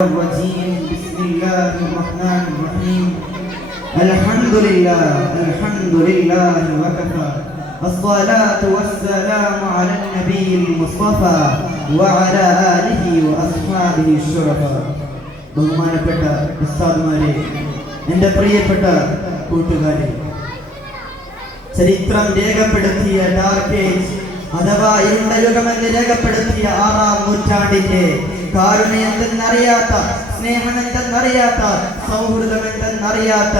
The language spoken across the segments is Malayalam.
الرجيم بسم الله الرحمن الرحيم الحمد لله وكفى الصلاة والسلام على النبي المصطفى وعلى آله وأصحابه الشرفاء ബഹുമാനപ്പെട്ട ഉസ്താദുമാരെ, എൻ്റെ പ്രിയപ്പെട്ട കൂട്ടുകാരെ, ചരിത്രം രേഖപ്പെടുത്തിയ ഡാർക്ക് ഏജ് അഥവാ ഇരുണ്ട യുഗമെന്ന് രേഖപ്പെടുത്തിയ 6-ാം നൂറ്റാണ്ടിന്റെ കാരുണ്യം എന്തെന്നറിയാത്ത, സ്നേഹം എന്തെന്നറിയാത്ത, സൗഹൃദം എന്തെന്നറിയാത്ത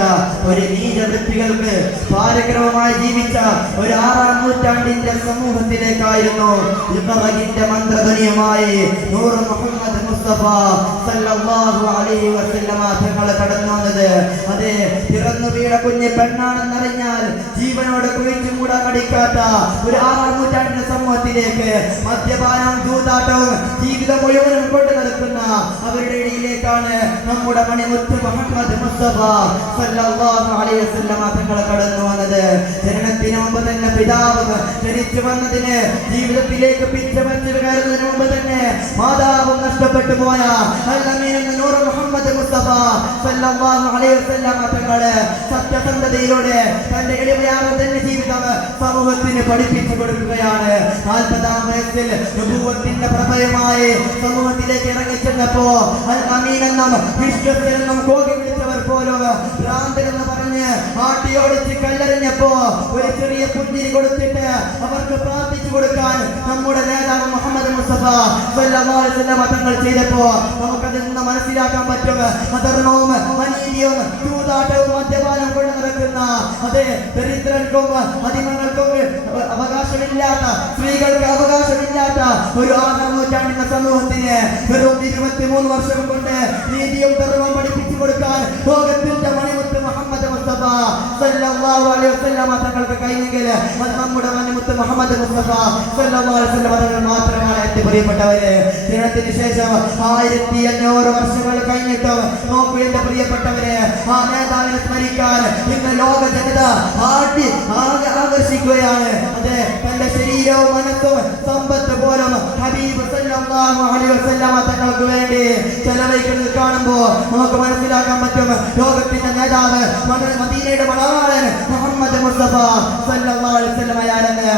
ഒരു നീചവൃത്തികൾക്ക് പാരക്രമമായി ജീവിച്ച ഒരു 6-ാം നൂറ്റാണ്ടിന്റെ സമൂഹത്തിലേക്കായിരുന്നു ഇഖ്റഇന്റെ മന്ത്രധ്വനിയുമായി നൂർ മുഹമ്മദ് മുസ്തഫ സല്ലല്ലാഹു അലൈഹി വസല്ലമ തങ്ങൾ കടന്നു വന്നത്. അതെ, പിറന്നു വീണ കുഞ്ഞ് പെണ്ണാണെന്നറിഞ്ഞാൽ ജീവനോട് കുഴിച്ചു മൂടാൻ മടിക്കാത്ത ഒരു 6-ാം നൂറ്റാണ്ടിന്റെ സമൂഹത്തിലേക്ക് മദ്യപാനം, ചൂതാട്ടവും ജീവിതം മുഴുവനും കൊണ്ടു നടക്കുന്ന അവരുടെ ഇടയിലേക്കാണ് നമ്മുടെ മണിമുത്ത് മുഹമ്മദ് മുസ്തഫ സല്ലല്ലാഹു അലൈഹി വസല്ലമ തങ്ങൾ കടന്നു വന്നത്. ജനനത്തിന് മുമ്പ് തന്നെ പിതാവ് ജനിച്ചു വന്നതിന്, ജീവിതത്തിലേക്ക് പിച്ചവച്ച് കയറുന്നതിന് മുമ്പ് തന്നെ മാതാവും നഷ്ടപ്പെട്ടു പോയ നൂർ മുഹമ്മദ് മുസ്തഫ സല്ലല്ലാഹു അലൈഹി വസല്ലമ തങ്ങൾ സത്യസന്ധതയിലൂടെ തന്റെ എളിമയാർന്ന തന്നെ ജീവിതം സമൂഹത്തിന് പഠിപ്പിച്ചു കൊടുക്കുകയാണ്. 40-ാം വയസ്സിൽ നബുവത്തിന്റെ പ്രഭയമായി സമൂഹത്തിലേക്ക് ഇറങ്ങിച്ചെന്നപ്പോ അൽ-അമീൻ എന്നും വിശ്വസ്തനെന്നും കോകി വിളിച്ചവർ പോലും ഭ്രാന്തരെന്ന് പറഞ്ഞ് ആട്ടിയോടിച്ച് കല്ലെറിഞ്ഞപ്പോ ഒരു ചെറിയ പുഞ്ചിരി കൊടുത്തിട്ട് അവർക്ക് പ്രാർത്ഥിച്ചു കൊടുക്കാൻ നമ്മുടെ നേതാവ് മുഹമ്മദ് മുസ്തഫ സല്ലല്ലാഹു അലൈഹി വസല്ലം തങ്ങൾ ചെയ്തപ്പോ നമുക്കതിൽ നിന്ന് മനസ്സിലാക്കാൻ പറ്റും. അധർമ്മവും അനീതിയും ചൂതാട്ടവും മദ്യപാനം കൊണ്ട് നടക്കുന്ന, അതെ, ദരിദ്രർക്കും അടിമകൾക്കും അവകാശമില്ലാത്ത, സ്ത്രീകൾക്ക് അവകാശമില്ലാത്ത ഒരു 6-ാം നൂറ്റാണ്ടിന്റെ സമൂഹത്തിന് വെറും 23 വർഷം കൊണ്ട് നീതിയും ധർമ്മവും പഠിപ്പിച്ചു കൊടുക്കാൻ ലോകത്തിന്റെ മണിമുത്ത് മുഹമ്മദ് മുസ്തഫ സല്ലല്ലാഹു അലൈഹി വസല്ലം തങ്ങൾക്ക് കഴിഞ്ഞെങ്കിൽ അത് നമ്മുടെ മണിമുത്ത് മുഹമ്മദ് മുസ്തഫ സല്ലല്ലാഹു അലൈഹി വസല്ലം തങ്ങൾ മാത്രമാണ്. എന്റെ പ്രിയപ്പെട്ടവരെ, ദിനത്തിന് ശേഷം 1500 വർഷങ്ങൾ കഴിഞ്ഞിട്ടും നോക്കൂ എന്റെ പ്രിയപ്പെട്ടവരെ, ആ നേതാവിനെ സ്മരിക്കാൻ ഇന്ന് ലോക ജനത ആകർഷിക്കുകയാണ്. അതെ, തന്റെ ശരീരവും മനസ്സും സമ്പത്ത് പോലും ഹബീബ് സല്ലല്ലാഹു അലൈഹി വസല്ലം തങ്ങൾക്ക് വേണ്ടി ചെലവഴിക്കുന്നത് കാണുമ്പോൾ നമുക്ക് മനസ്സിലാക്കാൻ പറ്റും ലോകത്തിന്റെ നേതാവ് മദീനയുടെ മണവാളൻ മുഹമ്മദ് മുസ്തഫ സല്ലല്ലാഹു അലൈഹി വസല്ലം ആണെന്ന്.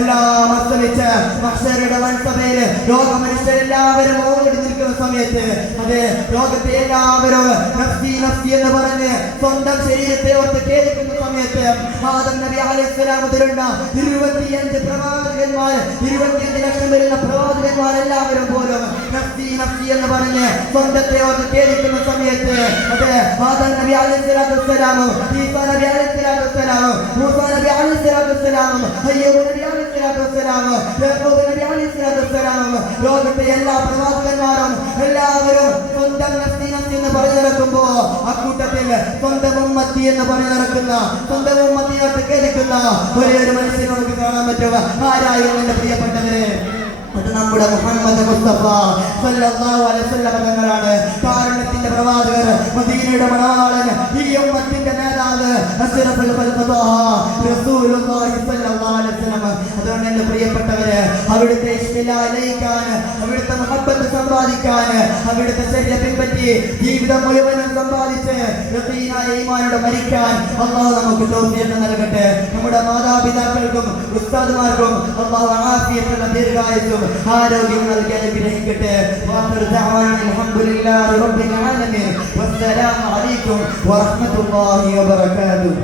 എല്ലാം അസ്തമിച്ച് മഹ്ശറുടെ വൻസഭയിൽ ലോക മനുഷ്യരെല്ലാവരും ഓടി നിൽക്കുന്ന സമയത്ത്, അതെ, ലോകത്തെ എല്ലാവരും നഫ്സി നഫ്സി എന്ന് പറഞ്ഞ് സ്വന്തം ശരീരത്തെ ഓർത്ത് കേൾക്കുന്ന സമയത്ത് ആദം നബി അലൈഹിസ്സലാം മുതലുള്ള 25 പ്രവാചകന്മാർ, 25 ലക്ഷം വരുന്ന പ്രവാചകന്മാരെല്ലാവരും പോലും നഫ്സി നഫ്സി എന്ന് പറഞ്ഞ് സ്വന്തത്തെ ഓർത്ത് കേൾക്കുന്ന സമയത്ത്, അതെ, ആദം നബി അലൈഹിസ്സലാത്തു വസ്സലാമും ഈസാ നബി അലൈഹിസ്സലാത്തു വസ്സലാമും മൂസാ നബി അലൈഹിസ്സലാത്തു വസ്സലാമും അയ്യൂബ് നബി അലൈഹിസ്സലാത്തു വസ്സലാമും യാക്കൂബ് നബി അലൈഹിസ്സലാത്തു വസ്സലാമും ലോകത്തെ എല്ലാ പ്രവാചകന്മാരും എല്ലാവരും സ്വന്തം നഫ്സി നഫ്സി എന്ന് പറഞ്ഞു നടക്കുമ്പോ അക്കൂട്ടത്തിൽ സ്വന്തം ഉമ്മത്തി എന്ന് പറഞ്ഞു നടക്കുന്ന, സ്വന്തം ഉമ്മത്തിനോട്ട് കേൾക്കുന്ന ഒരേ ഒരു മനുഷ്യനെ നമുക്ക് കാണാൻ പറ്റുക. ആരായിരുന്നു എന്റെ പ്രിയപ്പെട്ടവരെ? അത് നമ്മുടെ മുഹമ്മദ് മുസ്തഫ സല്ലല്ലാഹു അലൈഹി വസല്ലം തങ്ങളാണ്. കാരുണ്യത്തിന്റെ പ്രവാചകർ, മദീനയുടെ മണവാളൻ, ഈ ഉമ്മത്തിന്റെ നേതാവ്, അശ്റഫുൽ ഖൽഖ് റസൂലുള്ളാഹി സല്ലല്ലാഹു അലൈഹി വസല്ലം. അതുകൊണ്ട് എന്റെ പ്രിയപ്പെട്ടവരെ, അവിടുത്തെ ഇഷ്ടിലായിക്കാൻ, അവിടുത്തെ മുഹബ്ബത്ത് സമ്പാദിക്കാൻ, അവിടുത്തെ ശരീരം പിൻപറ്റി ജീവിതം മുഴുവനും സമ്പാദിച്ച് യഖീനായ ഈമാനോടെ മരിക്കാൻ അല്ലാഹു നമുക്ക് തൗഫീഖ് നൽകട്ടെ. നമ്മുടെ മാതാപിതാക്കൾക്കും ഉസ്താദുമാർക്കും അല്ലാഹു ആഫിയത്തുള്ള ദീർഘായുസ്സും ആരോഗ്യം നൽകി അനുഗ്രഹിക്കട്ടെ. വാഖിറു ദഅവാന അൽഹംദുലില്ലാഹി റബ്ബിൽ ആലമീൻ. വസ്സലാമു അലൈക്കും വറഹ്മത്തുള്ളാഹി വബറകാതുഹു.